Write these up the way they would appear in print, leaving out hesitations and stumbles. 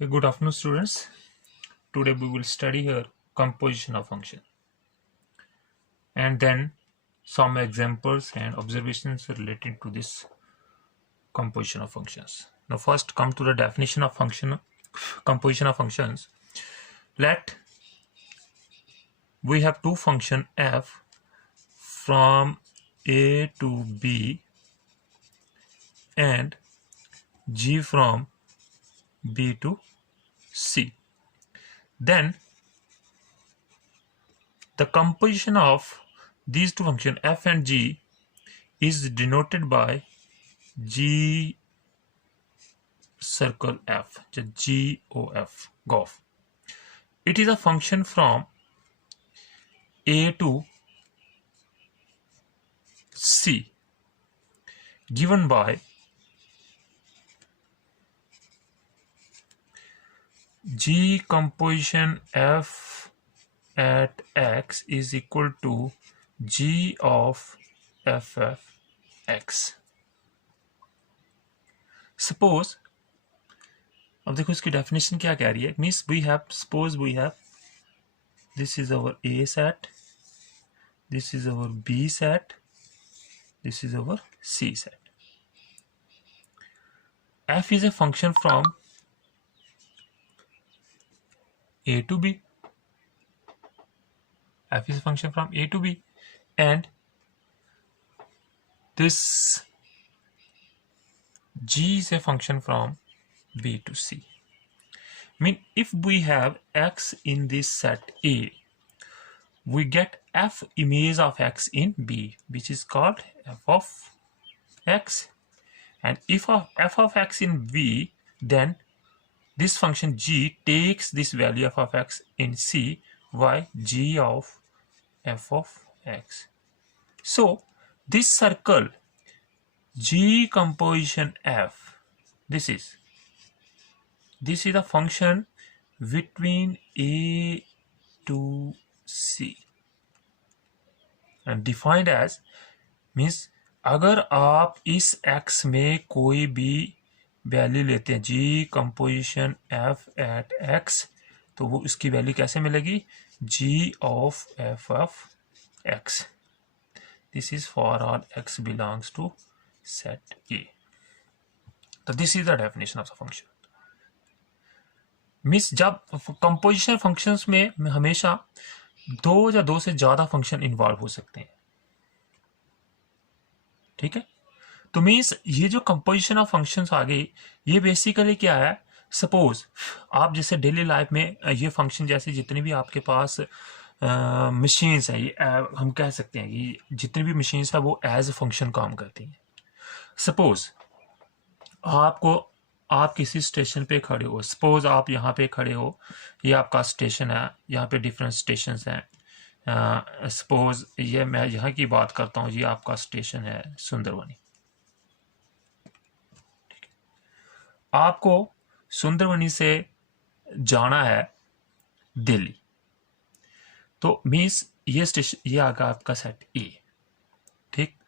Good afternoon, students. Today we will study here composition of function and then some examples and observations related to this composition of functions. Now first come to the definition of composition of functions. Let we have two function f from a to b and g from b to c. Then the composition of these two functions f and g is denoted by g circle f, GOF. It is a function from a to c given by g composition f at x is equal to g of f x. Suppose, अब देखो इसकी definition क्या कह रही है. Means we have, suppose we have, this is our A set, this is our B set, this is our C set. f is a function from a to b. F is a function from a to b, and this g is a function from b to c. Mean if we have x in this set A, we get f image of x in B, which is called f of x. And if of f of x in B, then this function g takes this value f of x in C, y g of f of x. So this circle g composition f, this is a function between A to C and defined as, means अगर आप इस x में कोई भी value लेते हैं g composition f at x, तो वो इसकी वैल्यू कैसे मिलेगी, g of f of x. This is for all x belongs to set A. So this is the definition of the function. Means जब कंपोजिशन फंक्शंस में हमेशा दो या दो से ज्यादा फंक्शन इन्वॉल्व हो सकते हैं. ठीक है, तो मीन्स ये जो कंपोजिशन ऑफ फंक्शंस आ गई, ये बेसिकली क्या है. सपोज आप जैसे डेली लाइफ में ये फंक्शन, जैसे जितने भी आपके पास मशीन्स हैं, ये हम कह सकते हैं कि जितनी भी मशीन्स है वो एज फंक्शन काम करती हैं. सपोज आप किसी स्टेशन पे खड़े हो, सपोज आप यहाँ पे खड़े हो, ये आपका स्टेशन है, यहाँ पे डिफरेंट स्टेशन हैं. सपोज ये मैं यहाँ की बात करता हूँ, ये आपका स्टेशन है सुंदरवनी. आपको सुंदरवनी से जाना है दिल्ली, तो मीन्स ये स्टेशन, ये आगा आपका सेट ए. ठीक,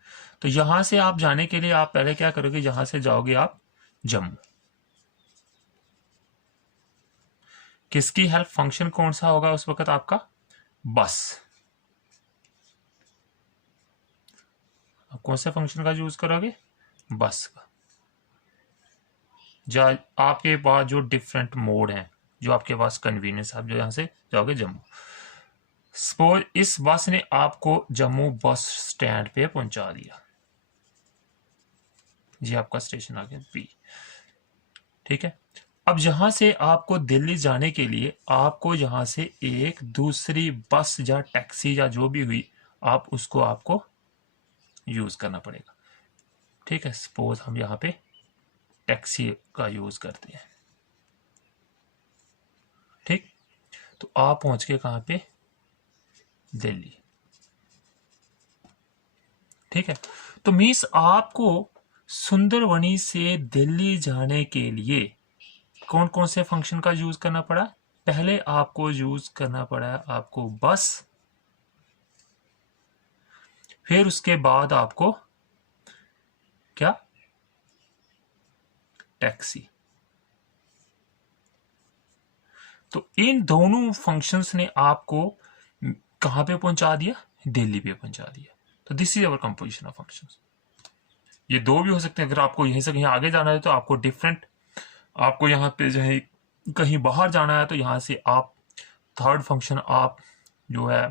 तो यहां से आप जाने के लिए आप पहले क्या करोगे, यहां से जाओगे आप जम्मू. किसकी हेल्प, फंक्शन कौन सा होगा उस वक्त आपका, बस. आप कौन से फंक्शन का यूज करोगे, बस का. आपके पास जो डिफरेंट मोड हैं, जो आपके पास कन्वीनियंस, आप जो यहां से जाओगे जम्मू. सपोज इस बस ने आपको जम्मू बस स्टैंड पे पहुंचा दिया, ये आपका स्टेशन आ गया बी. ठीक है, अब यहां से आपको दिल्ली जाने के लिए आपको यहां से एक दूसरी बस या टैक्सी या जो भी हुई, आप उसको आपको यूज करना पड़ेगा. ठीक है, सपोज हम यहां पे टैक्सी का यूज करते हैं. ठीक, तो आप पहुंच के कहां पे, दिल्ली. ठीक है, तो मीन्स आपको सुंदरवनी से दिल्ली जाने के लिए कौन कौन से फंक्शन का यूज करना पड़ा. पहले आपको यूज करना पड़ा आपको बस, फिर उसके बाद आपको क्या, टैक्सी. तो इन दोनों फंक्शंस ने आपको कहाँ पे पहुंचा दिया, दिल्ली पे पहुंचा दिया। तो this is our composition of functions. ये दो भी हो सकते हैं, अगर आपको यहीं से कहीं आगे जाना है तो आपको डिफरेंट, आपको यहाँ पे जो है कहीं बाहर जाना है तो यहाँ से आप थर्ड फंक्शन आप जो है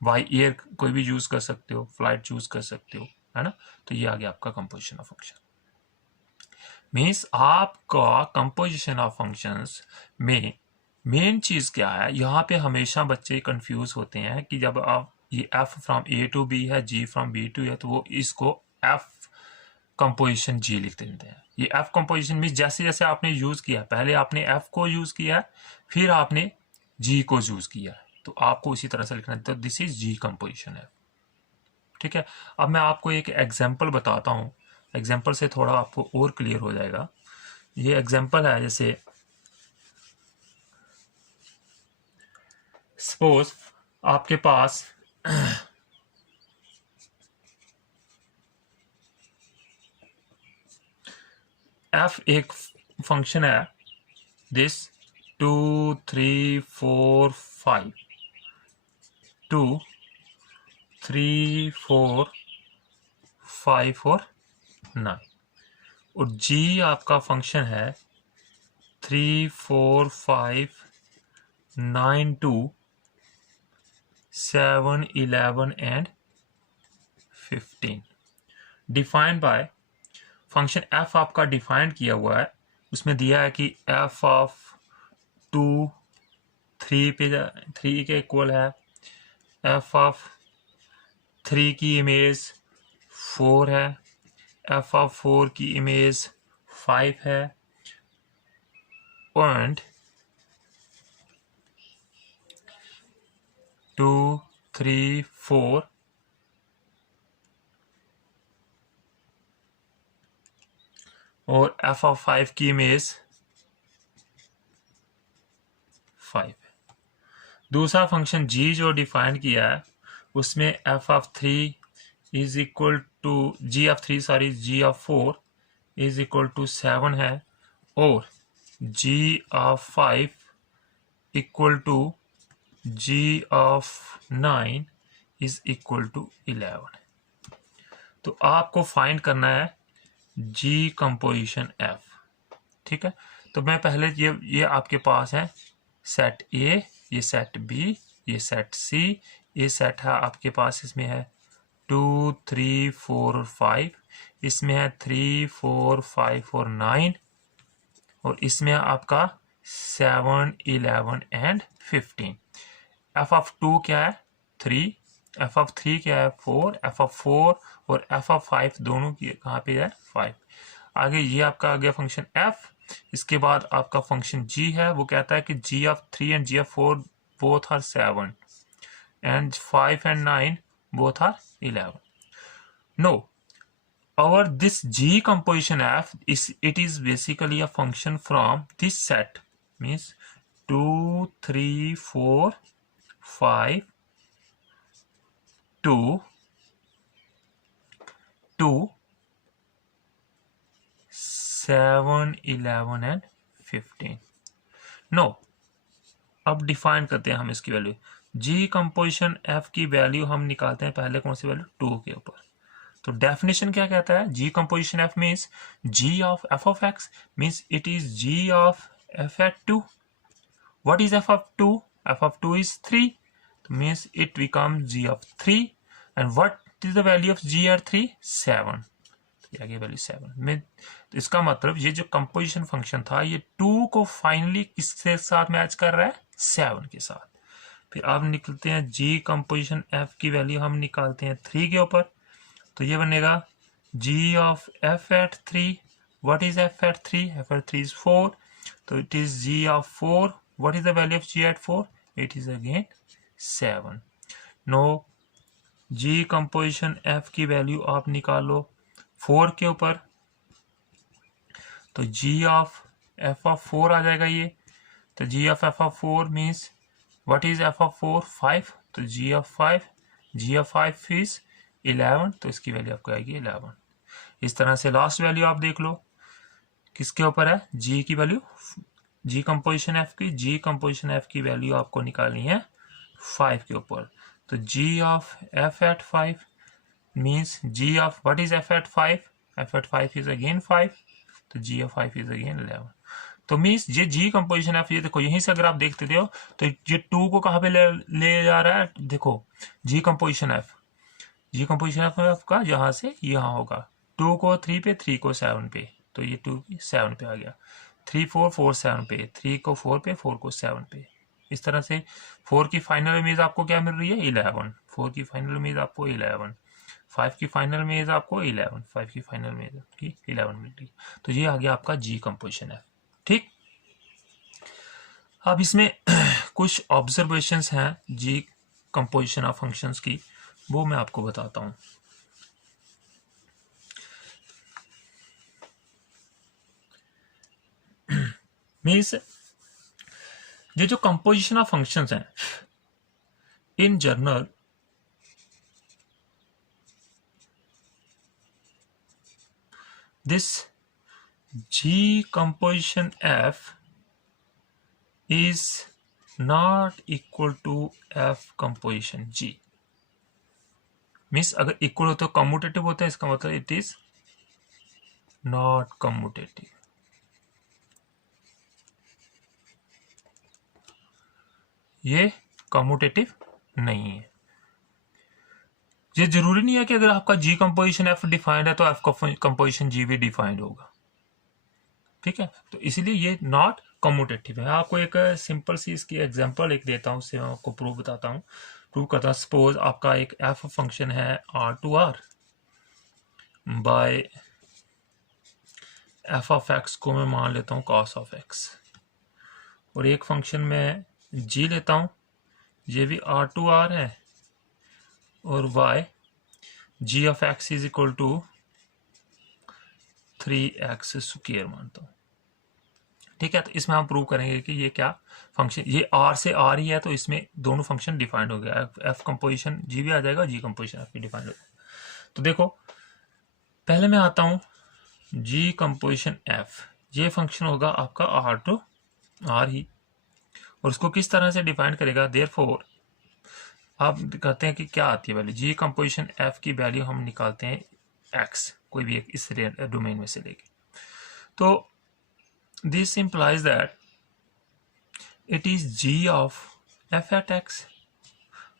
वाई एयर कोई भी यूज कर सकते हो, फ्लाइट चूज कर सकते हो, है ना। तो ये आ गया आपका कंपोजिशन ऑफ फंक्शन। मीन्स आपका कंपोजिशन ऑफ फंक्शंस में मेन चीज क्या है, यहाँ पे हमेशा बच्चे कंफ्यूज होते हैं कि जब आप ये f from a to b है, g फ्रॉम b टू है, तो वो इसको f कंपोजिशन g लिख देते हैं। ये f कंपोजिशन मीन्स जैसे जैसे आपने यूज किया, पहले आपने f को यूज किया फिर आपने g को यूज किया, तो आपको इसी तरह से लिखना है। तो दिस इज g कंपोजिशन है, ठीक है। अब मैं आपको एक एग्जाम्पल बताता हूँ, एग्जाम्पल से थोड़ा आपको और क्लियर हो जाएगा। ये एग्जाम्पल है, जैसे सपोज आपके पास f एक फंक्शन है, दिस 2 3 4 5 2 3 4 5 और 9, और g आपका फंक्शन है 3 4 5 9 2 7 11 and 15। Defined by function f आपका डिफाइंड किया हुआ है, उसमें दिया है कि f ऑफ 2 3 पे 3 के इक्वल है, f ऑफ 3 की इमेज 4 है, f ऑफ 4 की इमेज 5 है, एंड 2 3 4 और f ऑफ 5 की इमेज 5 है। दूसरा फंक्शन g जो डिफाइन किया है, उसमें f of 3 is equal to g of 4 is equal to 7 है, और g of 5 equal to g of 9 is equal to 11। तो आपको फाइंड करना है g कंपोजिशन f, ठीक है। तो मैं पहले ये आपके पास है सेट a, ये सेट b, ये सेट c, ये सेट है आपके पास, इसमें है 2 3 4 और 5, इसमें है 3 4 5 और 9, और इसमें आपका 7 11 एंड 15। f ऑफ 2 क्या है 3, f ऑफ 3 क्या है 4, f ऑफ 4 और f ऑफ 5 दोनों की कहाँ पे है 5। आगे ये आपका आ गया फंक्शन f। इसके बाद आपका फंक्शन g है, वो कहता है कि g of 3 and g of 4 both are 7 and 5 and 9 both are 11. No, our this g composition f it is basically a function from this set, means 2 3 4 5 2 2 7 11 and 15। No अब define करते हैं हम इसकी वैल्यू। जी कंपोजिशन एफ की value हम निकालते हैं पहले कौन सी वैल्यू 2 के ऊपर। तो डेफिनेशन क्या कहता है, g composition f means g of f of x means it is g of f at 2। What is f of 2? F of 2 is 3, means it become g of 3। And what is the value of g at 3? 7। आगे value 7 में, तो इसका मतलब ये जो composition function था ये 2 को फाइनली किसके साथ मैच कर रहा है 7 के साथ। फिर आप निकलते हैं जी कंपोजिशन एफ की वैल्यू हम निकालते हैं 3 के ऊपर, तो ये बनेगा g of f at 3। What is f at 3? F at 3 is 4, तो it is g of 4। What is the value of g at 4? It is again 7। No g composition f की वैल्यू आप निकालो 4 के ऊपर, तो g ऑफ f ऑफ 4 आ जाएगा ये। तो g of f of 4 means what is f of 4? 5, तो g ऑफ 5 इज 11, तो इसकी वैल्यू आपको आएगी 11। इस तरह से लास्ट वैल्यू आप देख लो किसके ऊपर है, g की वैल्यू जी कंपोजिशन एफ की, जी कंपोजिशन एफ की वैल्यू आपको निकालनी है 5 के ऊपर। तो g of f at 5 means g of what is f at 5, f at 5 is again 5, तो जी ऑफ 5 इज अगेन 11। तो मीन्स ये जी कंपोजिशन एफ, ये देखो यहीं से अगर आप देखते हो तो ये 2 को कहाँ पे ले जा रहा है, देखो जी कंपोजिशन एफ, जी कंपोजिशन एफ का जहाँ से यहाँ होगा, 2 को 3 पे, 3 को 7 पे, तो ये 2 7 पे आ गया, 3 4 4 7 पे, 3 को 4 पे, 4 को 7 पे। इस तरह से 4 की फाइनल इमेज आपको क्या मिल रही है 11, 4 की फाइनल इमेज आपको 11, 5 की फाइनल इमेज आपको 11, 5 की फाइनल इमेज आपकी 11 मिल रही है। तो ये आ गया आपका जी कंपोजिशन है। ठीक, अब इसमें कुछ ऑब्जर्वेशंस हैं जी कंपोजिशन ऑफ फंक्शंस की, वो मैं आपको बताता हूँ। मीन्स ये जो कंपोजिशन ऑफ फंक्शंस हैं in general this G composition F is not equal to F composition G। Means अगर इक्वल हो तो कम्यूटेटिव होता है, इसका मतलब इट इज नॉट कम्यूटेटिव। ये कम्यूटेटिव नहीं है। ये जरूरी नहीं है कि अगर आपका जी कंपोजिशन एफ डिफाइंड है तो एफ कंपोजिशन जी भी डिफाइंड होगा। ठीक है, तो इसलिए ये नॉट कम्यूटेटिव है। आपको एक सिंपल सी इसकी एग्जांपल एक देता हूँ, उससे मैं आपको प्रूव बताता हूँ, प्रूव करता हूँ। सपोज आपका एक एफ फंक्शन है R to R by F of X को मैं मान लेता हूँ कॉस ऑफ एक्स, और एक फंक्शन में जी लेता हूँ, ये भी आर टू आर है, और Y G of x is equal to 3x square मानता हूँ। ठीक है, तो इसमें हम प्रूव करेंगे कि ये क्या फंक्शन, ये आर से आर ही है, तो इसमें दोनों फंक्शन डिफाइंड हो गया, एफ कंपोजिशन जी भी आ जाएगा, जी कंपोजिशन एफ भी डिफाइंड हो जाएगा। तो देखो पहले मैं आता हूँ जी कंपोजिशन एफ, ये फंक्शन होगा आपका आर टू आर ही, और उसको किस तरह से डिफाइन करेगा, देयरफॉर आप कहते हैं कि क्या आती है वैल्यू, जी कंपोजिशन एफ की वैल्यू हम निकालते हैं एक्स, कोई भी एक इस डोमेन में से लेके। तो this implies that it is g of f at x.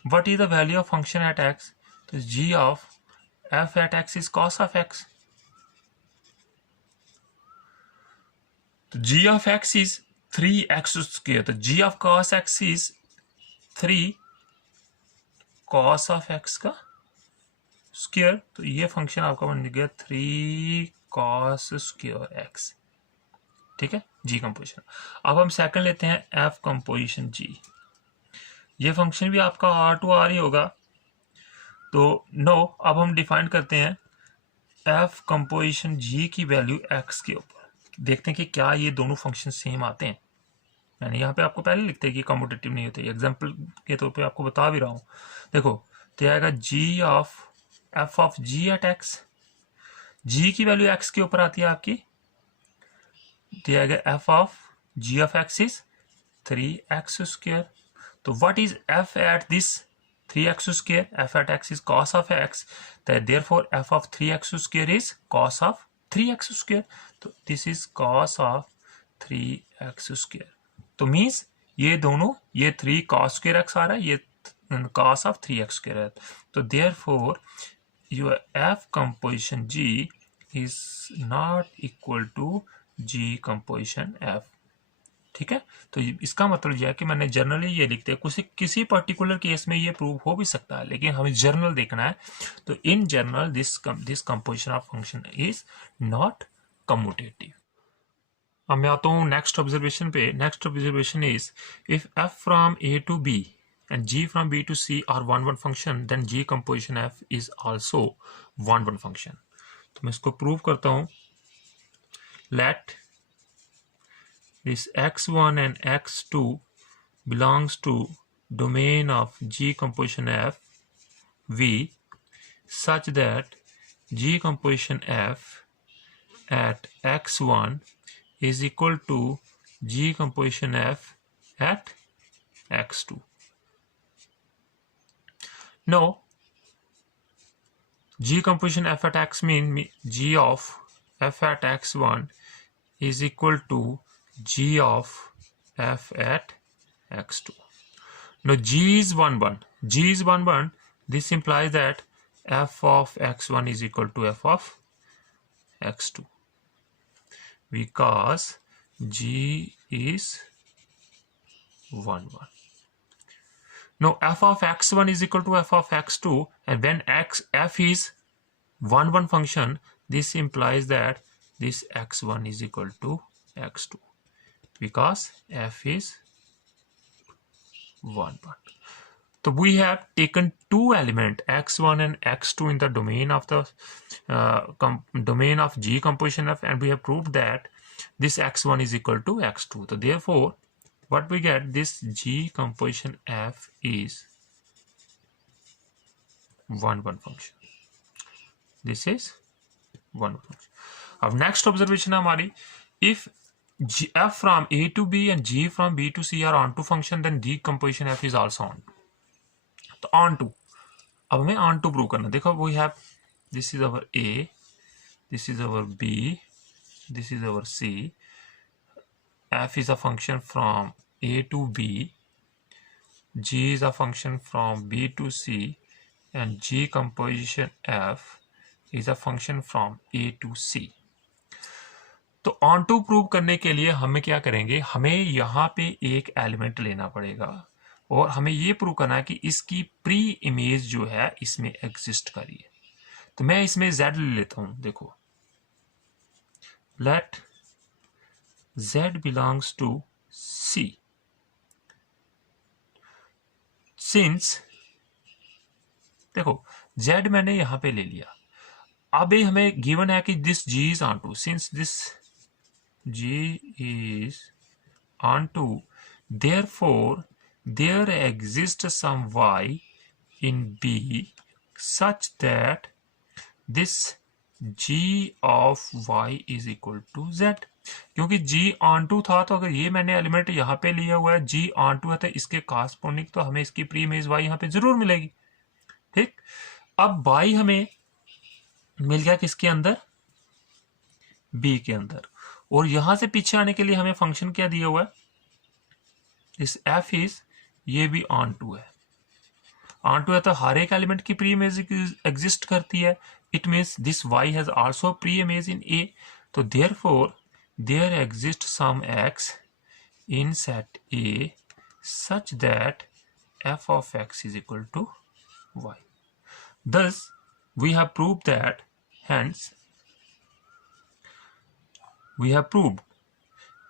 What is the value of function at x? So g of f at x is cos of x. So g of x is 3x square. तो g of cos x is 3 cos of x का square, तो ये function आपका बन गया 3 cos square x। ठीक है, g composition. अब हम सेकंड लेते हैं एफ कंपोजिशन जी, ये फंक्शन भी आपका आर टू आर ही होगा। तो नो, अब हम डिफाइन करते हैं एफ कंपोजिशन जी की वैल्यू एक्स के ऊपर, देखते हैं कि क्या ये दोनों फंक्शन सेम आते हैं। मैंने यहाँ पे आपको पहले लिखते हैं कि कम्यूटेटिव नहीं होते, एग्जाम्पल के तौर पे आपको बता भी रहा हूँ। देखो तो आएगा g of f of g at x, g की वैल्यू एक्स के ऊपर आती है आपकी, दिया गया f of g of x is 3x square. तो what is f at this 3x square, f at x is cos of x, therefore f of 3x square is cos of 3x square, तो this is cos of 3x square. तो means ये दोनों, ये 3 cos square x आ रहा है, ये cos of 3x square है, तो therefore your f composition g is not equal to G composition F. ठीक है, तो इसका मतलब यह है कि मैंने जनरली ये लिखते हैं, किसी पर्टिकुलर केस में ये प्रूव हो भी सकता है, लेकिन हमें जनरल देखना है। तो in general this composition of function is not commutative. अब मैं आता हूँ नेक्स्ट ऑब्जर्वेशन पे। Next observation is if F from A to B and G from B to C are one one function, then G composition F is also one one function. तो मैं इसको prove करता हूँ। Let this x1 and x2 belongs to domain of G composition f V such that G composition f at x1 is equal to G composition f at x2. Now G composition f at x mean G of f at x1 is equal to G of f at x2. Now G is 1 1. G is 1 1. This implies that f of x1 is equal to f of x2 because G is 1 1. Now f of x1 is equal to f of x2, and when f is 1 1 function, this implies that this x1 is equal to x2 because f is 1 1. So we have taken two elements x1 and x2 in the domain of the domain of G composition f, and we have proved that this x1 is equal to x2. So therefore what we get, this G composition f is 1 1 function. This is 1 1 function. Our next observation हमारी, if f from a to b and g from b to c are onto function, then D composition f is also onto. तो onto, अब हमें onto prove करना. देखो we have, this is our a, this is our b, this is our c. F is a function from a to b, g is a function from b to c, and G composition f is a function from a to c. तो on to prove करने के लिए हमें क्या करेंगे, हमें यहाँ पे एक एलिमेंट लेना पड़ेगा और हमें ये प्रूव करना है कि इसकी प्री इमेज जो है इसमें एग्जिस्ट कर रही है. तो मैं इसमें z ले लेता हूं. देखो, let z belongs to c. Since देखो z मैंने यहां पे ले लिया. अब ये हमें गिवन है कि this g is onto. Since this g is onto, therefore there exists some y in B such that this g of y is equal to z. क्योंकि g onto था, तो अगर ये मैंने एलिमेंट यहाँ पे लिया हुआ है, g onto है, तो इसके कॉरस्पॉन्डिंग तो हमें इसकी प्री इमेज y यहाँ पे जरूर मिलेगी. ठीक, अब y हमें मिल गया किसके अंदर, b के अंदर. और यहां से पीछे आने के लिए हमें फंक्शन क्या दिया हुआ है, इस f इज, ये भी ऑन टू है. ऑन टू है तो हर एक एलिमेंट की प्री इमेज एग्जिस्ट करती है. It means this y has also pre image in a. तो therefore there exist some x in set a such that f of x is equal to y. Thus we have proved that, hence we have proved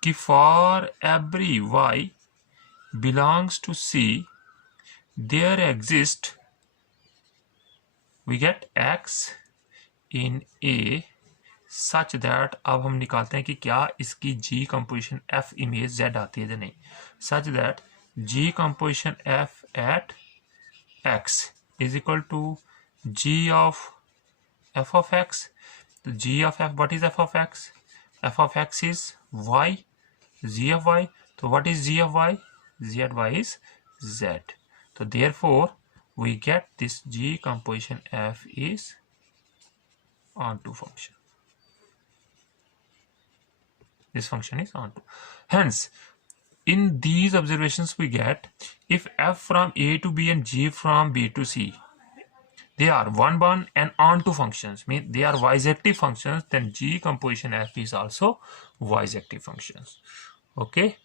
कि for every y belongs to C, there exists, we get x in A such that, अब हम निकालते हैं कि क्या इसकी G composition F image Z आती है या नहीं. such that G composition F at x is equal to G of f of x. तो G of f, what is f of x? f of x is y, g of y. So what is g of y? g of y is z. So therefore we get this G composition f is onto function. This function is onto. Hence in these observations we get, if f from a to b and g from b to c, they are 1 1 and onto functions, mean they are bijective functions, then G composition f is also bijective functions. Okay.